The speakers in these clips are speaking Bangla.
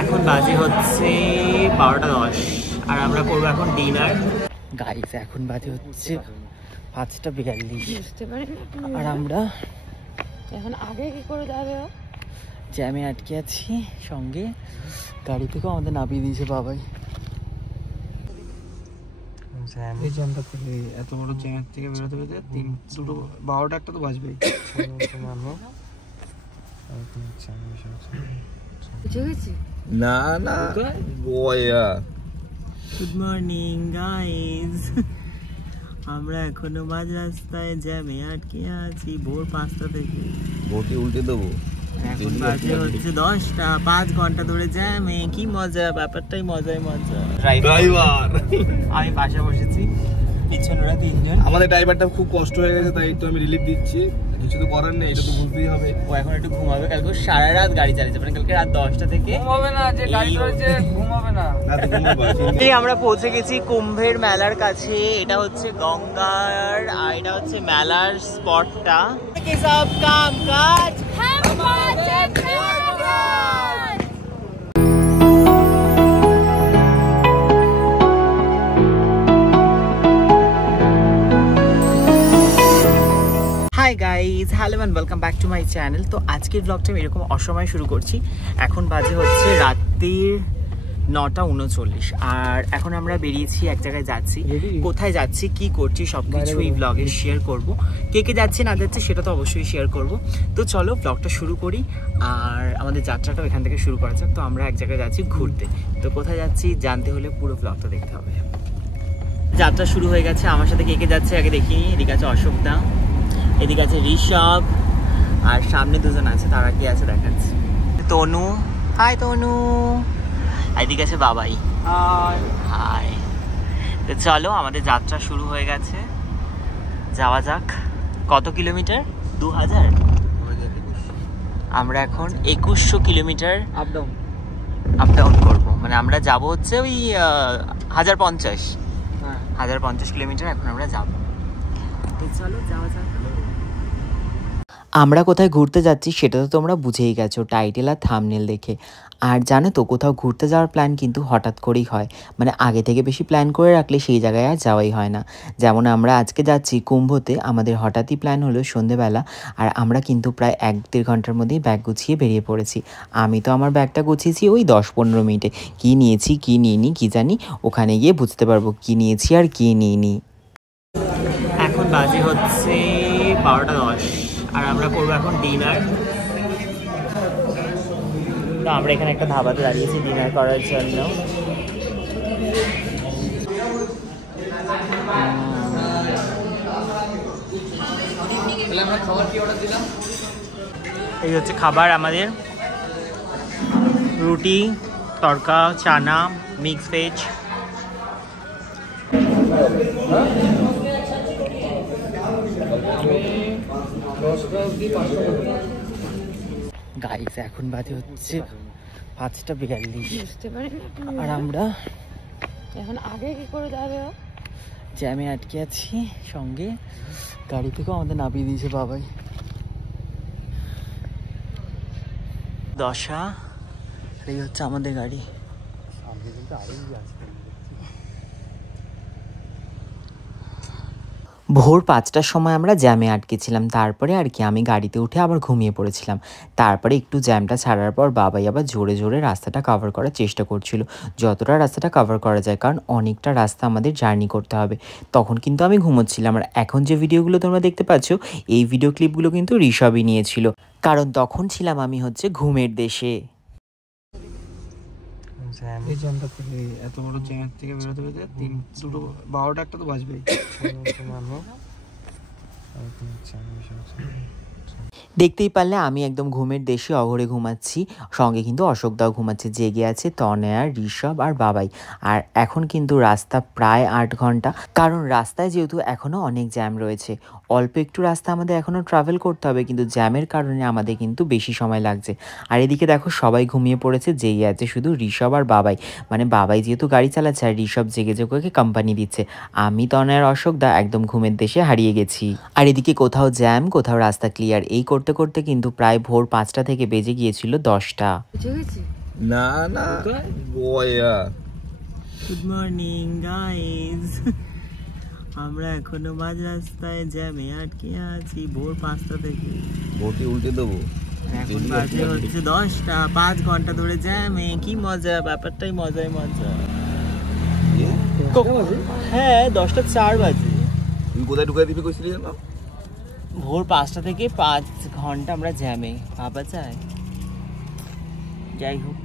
এখন বাজে হচ্ছে 12:10 আর আমরা করবো এখন ডিনার। গাইস এখন বাজে হচ্ছে 5:42। আর আমরা এখন আগে কি করে যাবে? জ্যামে আটকে আছি, সঙ্গে গাড়ি থেকেও আমাদের নামিয়ে দিয়েছে বাবাই। এই জ্যামটা থেকে এত বড় জ্যামের থেকে বেরোতে বেরোতে 12টা তো বাজবেই। না না বয়া। গুড মর্নিং গাইস, আমরা এখনো মাঝ রাস্তায় জ্যামে আটকে আছি ভোর 5টা থেকে। বটি উল্টে দেবো। এখন বাজে হচ্ছে 10টা, 5 ঘন্টা ধরে জ্যামে। কি মজা, ব্যাপারটাই মজাই মজা। ড্রাইভার আমি পাশে বসেছি, পিছনে ওরা 3 জন। আমাদের ড্রাইভারটা খুব কষ্ট হয়ে গেছে, তাই একটু আমি রিলিফ দিচ্ছি। কিছু তো করার নেই, এটা তো বুঝতেই হবে। ও এখন একটু ঘুমাবে, কালকে সারা রাত গাড়ি চালিয়েছে, মানে কালকে রাত 10টা থেকে ঘুমাবে না, যে গাড়ি রয়েছে ঘুমাবে না। আমরা পৌঁছে গেছি কুম্ভের মেলার কাছে। এটা হচ্ছে গঙ্গার আর এটা হচ্ছে মেলার স্পটটা। সব কাম কাজ hi guys, hello and welcome back to my channel. তো আজকের ব্লগটা আমি এরকম অসময়ে শুরু করছি। এখন বাজে হচ্ছে রাত্রির 9:39 আর এখন আমরা বেরিয়েছি, এক জায়গায় যাচ্ছি। কোথায় যাচ্ছি, কি করছি, সব কিছু এই ব্লগে শেয়ার করব। কে কে যাচ্ছে না যাচ্ছে সেটা তো অবশ্যই শেয়ার করব। তো চলো ব্লগটা শুরু করি, আর আমাদের যাত্রাটাও এখান থেকে শুরু করা যাক। তো আমরা এক জায়গায় যাচ্ছি ঘুরতে, তো কোথায় যাচ্ছি জানতে হলে পুরো ব্লগটা দেখতে হবে। যাত্রা শুরু হয়ে গেছে, আমার সাথে কে কে যাচ্ছে আগে দেখিনি। এদিকে আছে অশোকদা, এদিকে আছে ঋষভ, আর সামনে দুজন আছে, তারা কি আছে দেখাচ্ছি। তনু, হাই তনু। এদিকে আছে বাবাই, হাই। তো চলো আমাদের যাত্রা শুরু হয়ে গেছে, যাওয়া যাক। কত কিলোমিটার? 2000। আমরা এখন 2100 কিলোমিটার আপ ডাউন করবো। মানে আমরা যাব হচ্ছে ওই 1050 কিলোমিটার এখন আমরা যাবো। চলো যাওয়া যাক। আমরা কোথায় ঘুরতে যাচ্ছি সেটা তো তোমরা বুঝেই গেছো টাইটেল আর থাম্বনেল দেখে। আর জানো তো, কোথাও ঘুরতে যাওয়ার প্ল্যান কিন্তু হঠাৎ করেই হয়, মানে আগে থেকে বেশি প্ল্যান করে রাখলে সেই জায়গায় আর যাওয়াই হয় না। যেমন আমরা আজকে যাচ্ছি কুম্ভতে, আমাদের হঠাৎই প্ল্যান হলো সন্ধেবেলা, আর আমরা কিন্তু প্রায় 1-1.5 ঘন্টার মধ্যেই ব্যাগ গুছিয়ে বেরিয়ে পড়েছি। আমি তো আমার ব্যাগটা গুছিয়েছি ওই 10-15 মিনিটে। কী নিয়েছি কী নিইনি কী জানি, ওখানে গিয়ে বুঝতে পারবো কী নিয়েছি আর কী নিইনি। এখন বাজে হচ্ছে 12:10 আর আমরা করবো এখন ডিনার। তো আমরা এখানে একটা ধাবাতে দাঁড়িয়েছি ডিনার করার জন্য। এই হচ্ছে খাবার আমাদের, রুটি, তড়কা, চানা, মিক্স ভেজ। গাইস এখন বাজে হচ্ছে 5:42। বুঝতে পারি না আর আমরা এখন আগে কি করে যাবে? জ্যামে আটকে আছি, সঙ্গে গাড়ি থেকেও আমাদের নামিয়ে দিয়েছে বাবাই। দশা, আর এই হচ্ছে আমাদের গাড়ি। ভোর 5টার সময় আমরা জ্যামে আটকেছিলাম, তারপরে আর কি আমি গাড়িতে উঠে আবার ঘুমিয়ে পড়েছিলাম। তারপরে একটু জ্যামটা ছাড়ার পর বাবাই আবার জোরে জোরে রাস্তাটা কভার করার চেষ্টা করছিল, যতটা রাস্তাটা কভার করা যায়, কারণ অনেকটা রাস্তা আমাদের জার্নি করতে হবে। তখন কিন্তু আমি ঘুমোচ্ছিলাম। আর এখন যে ভিডিওগুলো তোমরা দেখতে পাচ্ছ, এই ভিডিও ক্লিপগুলো কিন্তু ঋষভই নিয়েছিল, কারণ তখন ছিলাম আমি হচ্ছে ঘুমের দেশে। এই জ্যামটা থেকে এত বড় জ্যামের থেকে বেরোতে বেরোতে 12টা তো বাজবেই। দেখতেই পারলে আমি একদম ঘুমের দেশে অঘরে ঘুমাচ্ছি, সঙ্গে কিন্তু অশোকদাও ঘুমাচ্ছে। জেগে আছে তনয়া, ঋষভ আর বাবাই। আর এখন কিন্তু রাস্তা প্রায় 8 ঘন্টা, কারণ রাস্তায় যেহেতু এখনও অনেক জ্যাম রয়েছে। অল্প একটু রাস্তা আমাদের এখনও ট্রাভেল করতে হবে, কিন্তু জ্যামের কারণে আমাদের কিন্তু বেশি সময় লাগছে। আর এদিকে দেখো সবাই ঘুমিয়ে পড়েছে, জেগে আছে শুধু ঋষভ আর বাবাই। মানে বাবাই যেহেতু গাড়ি চালাচ্ছে আর ঋষভ জেগে জেগে কোম্পানি দিচ্ছে। আমি তনয়া আর অশোকদা একদম ঘুমের দেশে হারিয়ে গেছি। আর এদিকে কোথাও জ্যাম কোথাও রাস্তা ক্লিয়ার, এই করতে করতে কিন্তু প্রায় ভোর 5টা থেকে বেজে গিয়েছিল 10টা। না না বয়া। গুড মর্নিং গাইজ, আমরা এখনো মাঝ রাস্তায় জ্যামে আটকে আছি ভোর 5টা থেকে। ভোটে উল্টে দেবো। এখন বাজে হচ্ছে 10টা, 5 ঘন্টা ধরে জ্যামে। কি মজা, ব্যাপারটাই মজাই মজা। হ্যাঁ 10টা 4 বাজে। তুই কোথায় ঢুকাই দিবি কইছিলি না? ভোর 5টা থেকে 5 ঘন্টা আমরা জ্যামে, ভাবা যায়। যাই হোক,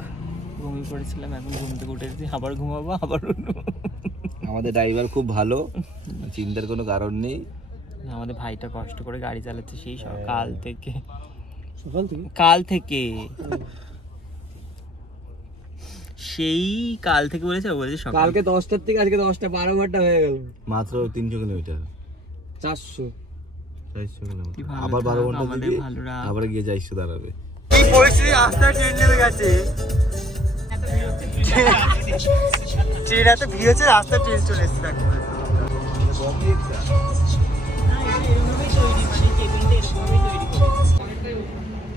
ঘুমিয়ে পড়েছিলাম, এখন ঘুম থেকে উঠেছি, আবার ঘুমাবো, আবার উঠবো। আমাদের ড্রাইভার খুব ভালো, চিন্তার কোনো কারণ নেই। আমাদের ভাইটা কষ্ট করে গাড়ি চালাচ্ছে সেই সকাল থেকে। কাল থেকে সেই কাল থেকে বলেছে, বলেছে কালকে 10টার থেকে আজকে 10টা 12 ঘন্টা হয়ে গেল। মাত্র 300 কিলোমিটার, 400 কিলোমিটার। আবার 12 ঘন্টা দিবি, আবার গিয়ে যাইছো দাঁড়াবে। এই পরিস্থিতি রাস্তায় ট্রেন নেমে গেছে। ট্রেন এত ভিড় হচ্ছে, রাস্তায় ট্রেন চলে এসেছে।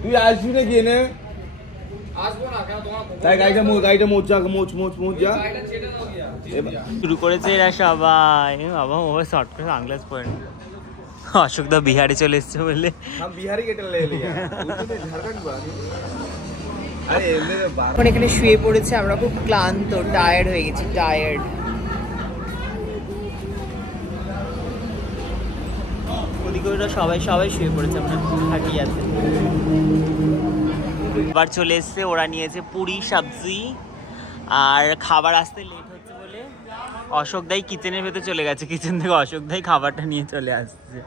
তুই আসবি না কি এনে? আসবো না কেন, তোমার তাই গাড়িটা মোচ যা। শুরু করেছে এরা সবাই। বাবা মোবাইল শর্ট করে সানগ্লাস পরে নি। অশোক দা বিহারে চলে এসছে বলে বিহারি কেটে এখন এখানে শুয়ে পড়েছে। আমরা খুব ক্লান্ত, টায়ার্ড হয়ে গেছি, টায়ার্ড। ওদিকে ওরা সবাই শুয়ে পড়েছে, আমরা থাকি আছে। এবার চলে এসছে, ওরা নিয়েছে পুরি সবজি, আর খাবার আসতে লেট হচ্ছে বলে অশোক দাই কিচেনের ভেতরে চলে গেছে। কিচেন থেকে অশোক দাই খাবারটা নিয়ে চলে আসছে।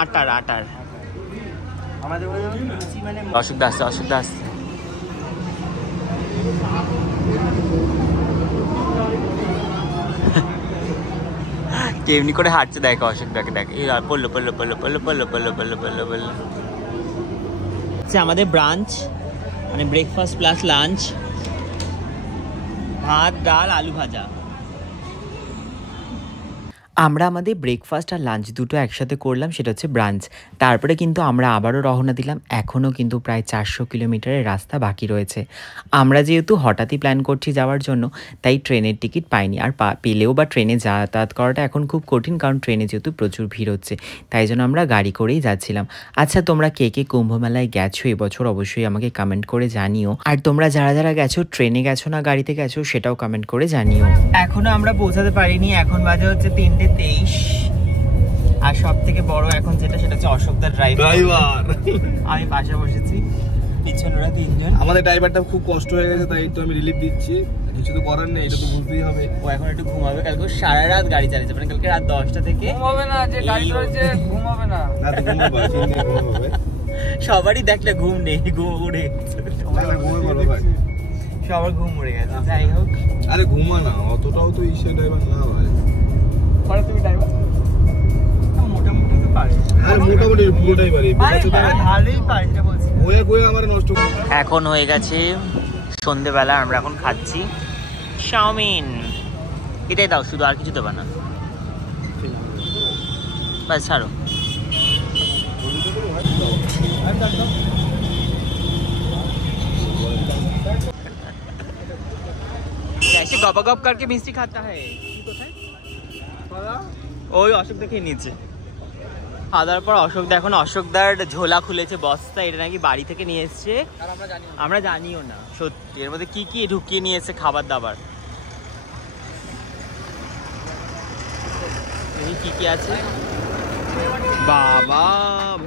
আটার অশোক দা আসছে। কেমনি করে হাঁটছে দেখো অশোক দাকে, দেখ পড়লো। আমাদের ব্রাঞ্চ মানে ব্রেকফাস্ট প্লাস লাঞ্চ, ভাত ডাল আলু ভাজা। আমরা আমাদের ব্রেকফাস্ট আর লাঞ্চ দুটো একসাথে করলাম, সেটা হচ্ছে ব্রাঞ্চ। তারপরে কিন্তু আমরা আবারও রওনা দিলাম। এখনও কিন্তু প্রায় 400 কিলোমিটারের রাস্তা বাকি রয়েছে। আমরা যেহেতু হঠাৎই প্ল্যান করছি যাওয়ার জন্য, তাই ট্রেনের টিকিট পাইনি। আর পেলেও বা ট্রেনে যাতায়াত করাটা এখন খুব কঠিন, কারণ ট্রেনে যেহেতু প্রচুর ভিড় হচ্ছে, তাই জন্য আমরা গাড়ি করেই যাচ্ছিলাম। আচ্ছা, তোমরা কে কে কুম্ভ মেলায় গেছো এবছর অবশ্যই আমাকে কমেন্ট করে জানিও। আর তোমরা যারা গেছো, ট্রেনে গেছো না গাড়িতে গেছো, সেটাও কমেন্ট করে জানিও। এখনো আমরা পৌঁছাতে পারিনি, এখন বাজে হচ্ছে 3:23। আর সব থেকে বড় এখন যেটা, সেটা হচ্ছে অশোকদার ড্রাইভার। আমি পাশে বসেছি, পিছনে ওরা 3 জন। আমাদের ড্রাইভারটা খুব কষ্ট হয়ে গেছে, তাই তো আমি রিলিফ দিচ্ছি। কিছু তো করার নেই, এটা তো বুঝতেই হবে। ও এখন একটু ঘুমাবে, কালকে সারা রাত গাড়ি চালিয়েছে, মানে কালকে রাত 10টা থেকে ঘুমাবে না, যে গাড়ি ধরেছে ঘুমাবে না। না তো ঘুমাবে। সবারই দেখলে ঘুম নেই, ঘুম উড়ে সবার ঘুম উড়ে গেছে। যাই হোক, আরে ঘুমা না, অতটাও তো ইসে ড্রাইভার না ভাই। তুমি ড্রাইভার মোটামুটি তো পারে। আরে মোটামুটি পুরোটাই পারি, ভালোই পারে যেটা বলছি। ওয়ে আমার নষ্ট। এখন হয়ে গেছে সন্ধেবেলা, আমরা এখন খাচ্ছি চাউমিন। এটাই দাও শুধু, আর কিছু দেবা না, বাস ছাড়ো। ऐसे गप गप करके मिस्टी खाता है। ওই অশোক দেখে নিচ্ছে। খাওয়ার পর অশোক দা এখন অশোকদার ঝোলা খুলেছে বস্তা, এটা নাকি বাড়ি থেকে নিয়ে এসছে। আমরা জানিও না সত্যি এর মধ্যে কি কি ঢুকিয়ে নিয়ে এসছে খাবার দাবার। কি কি আছে বাবা,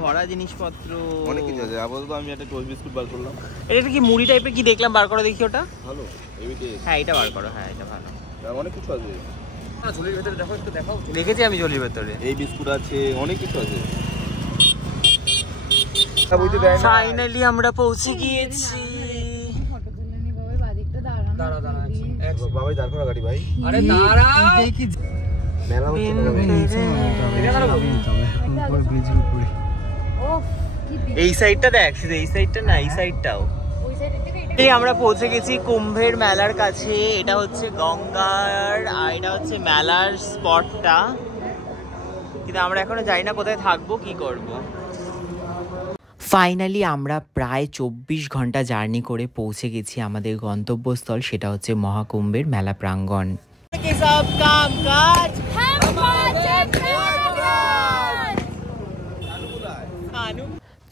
ভরা জিনিসপত্র, অনেক কিছু আছে। আপাতত আমি একটা টোস্ট বিস্কুট বার করলাম। এটা কি মুড়ি টাইপের কি দেখলাম, বার করো দেখি ওটা। ভালো, হ্যাঁ এটা বার করো, হ্যাঁ এটা ভালো। অনেক কিছু আছে ঝোলের ভেতরে, দেখো একটু দেখাও। দেখেছি আমি ঝোলের ভেতরে এই বিস্কুট আছে, অনেক কিছু আছে। ফাইনালি আমরা পৌঁছে গিয়েছি। দাঁড়া বাবাই দাঁড় করা গাড়ি ভাই। আরে দাঁড়াও, মেলা এই সাইডটা দেখ, শুধু এই সাইডটা না, এই সাইডটাও। এই আমরা পৌঁছে গেছি কুম্ভের মেলার কাছে। এটা হচ্ছে গঙ্গার, আর এটা হচ্ছে মেলার স্পটটা, কিন্তু আমরা এখনো জানি না কোথায় থাকবো, কি করব। ফাইনালি আমরা প্রায় 24 ঘন্টা জার্নি করে পৌঁছে গেছি আমাদের গন্তব্যস্থল, সেটা হচ্ছে মহাকুম্ভের মেলা প্রাঙ্গণ।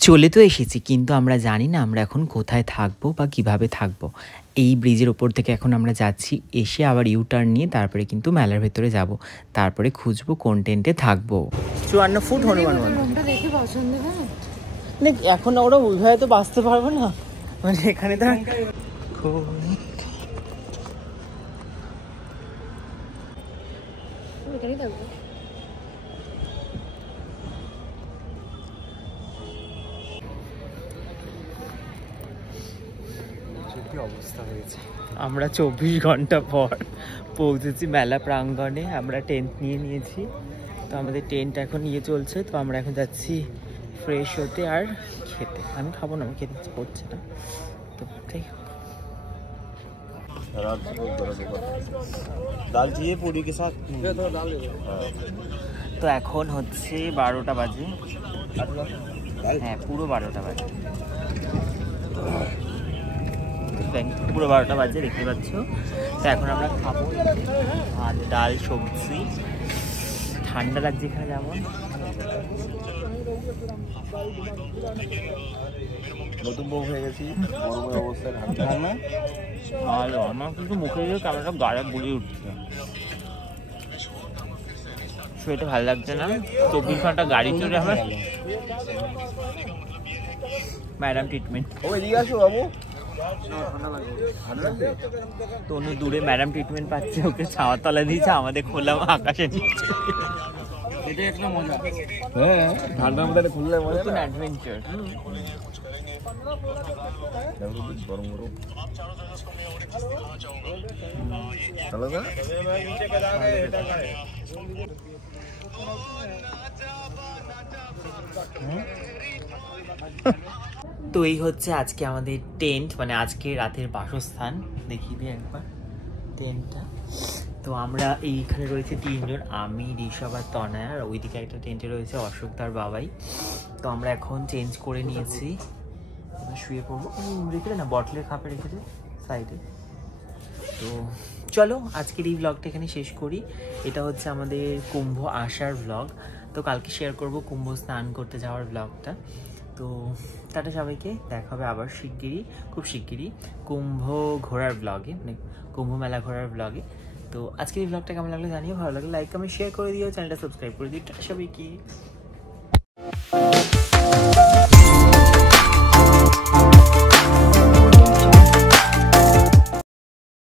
চলে তো এসেছি, কিন্তু আমরা জানি না আমরা এখন কোথায় থাকবো বা কিভাবে থাকবো। এই ব্রিজের ওপর থেকে এখন আমরা যাচ্ছি, এসে আবার ইউটার্ন নিয়ে তারপরে কিন্তু মেলার ভেতরে যাব, তারপরে খুঁজবো কোন টেন্টে থাকবো। 54 ফুট হনুমান এখন ওরা ওইভাবে তো বাঁচতে পারবো না, মানে এখানে তো অবস্থা হয়েছে। আমরা 24 ঘন্টা পর পৌঁছেছি মেলা প্রাঙ্গণে। আমরা টেন্ট নিয়ে নিয়েছি, তো আমাদের টেন্ট এখন নিয়ে চলছে। তো আমরা এখন যাচ্ছি ফ্রেশ হতে আর খেতে। আমি খাবো না, আমি খেতে ইচ্ছে করছে না, তো তাই ডাল चाहिए पूरी के साथ। তো এখন হচ্ছে 12টা বাজে। হ্যাঁ, পুরো 12টা বাজে, পুরো 12টা বাজে, দেখতে পাচ্ছ। তো এখন আমরা খাবো ভাত, ডাল, সবজি। ঠান্ডা লাগছে এখানে যেমন। নতুন বউ হয়ে গেছি, গরমের অবস্থায় ঠান্ডা আর আমার কিন্তু মুখে দিয়ে ক্যামেরাটা গায়ে বুলিয়ে উঠছে, শরীরটা ভালো লাগছে না। 24 ঘন্টা গাড়ি চলে আমার ম্যাডাম ট্রিটমেন্ট। ও এদিকে আসো বাবু। তো অন্য দূরে ম্যাডাম ট্রিটমেন্ট পাচ্ছে, ওকে ছাওয়ার তলা দিয়েছে, আমাদের খোলা আকাশের নিচে। এটাই একটা মজা। হ্যাঁ, ঠান্ডার মধ্যে খুললে মজা নতুন না। অ্যাডভেঞ্চার। গরম গরম ভালো না? তো এই হচ্ছে আজকে আমাদের টেন্ট, মানে আজকে রাতের বাসস্থান। দেখিয়ে দিই একবার টেন্টটা। তো আমরা এইখানে রয়েছে 3 জন, আমি, ঋষভ আর তনয়। আর ওইদিকে একটা টেন্টে রয়েছে অশোক তার বাবাই। তো আমরা এখন চেঞ্জ করে নিয়েছি, এবার শুয়ে পড়বো। রেখে দে না, বটলের খাপে রেখে দে সাইডে। তো চলো আজকের এই ব্লগটা এখানে শেষ করি। এটা হচ্ছে আমাদের কুম্ভ আসার ব্লগ। তো কালকে শেয়ার করব কুম্ভ স্নান করতে যাওয়ার ব্লগটা। তো টাটা সবাইকে, দেখা হবে আবার শিগগিরই, খুব শিগগিরই কুম্ভ ঘোরার ব্লগে, মানে কুম্ভ মেলা ঘোরার ব্লগে। তো আজকের এই ব্লগটা কেমন লাগলো জানিও, ভালো লাগলে লাইক কমেন্ট শেয়ার করে দিও, চ্যানেলটা সাবস্ক্রাইব করে দিও। টাটা সবাইকে।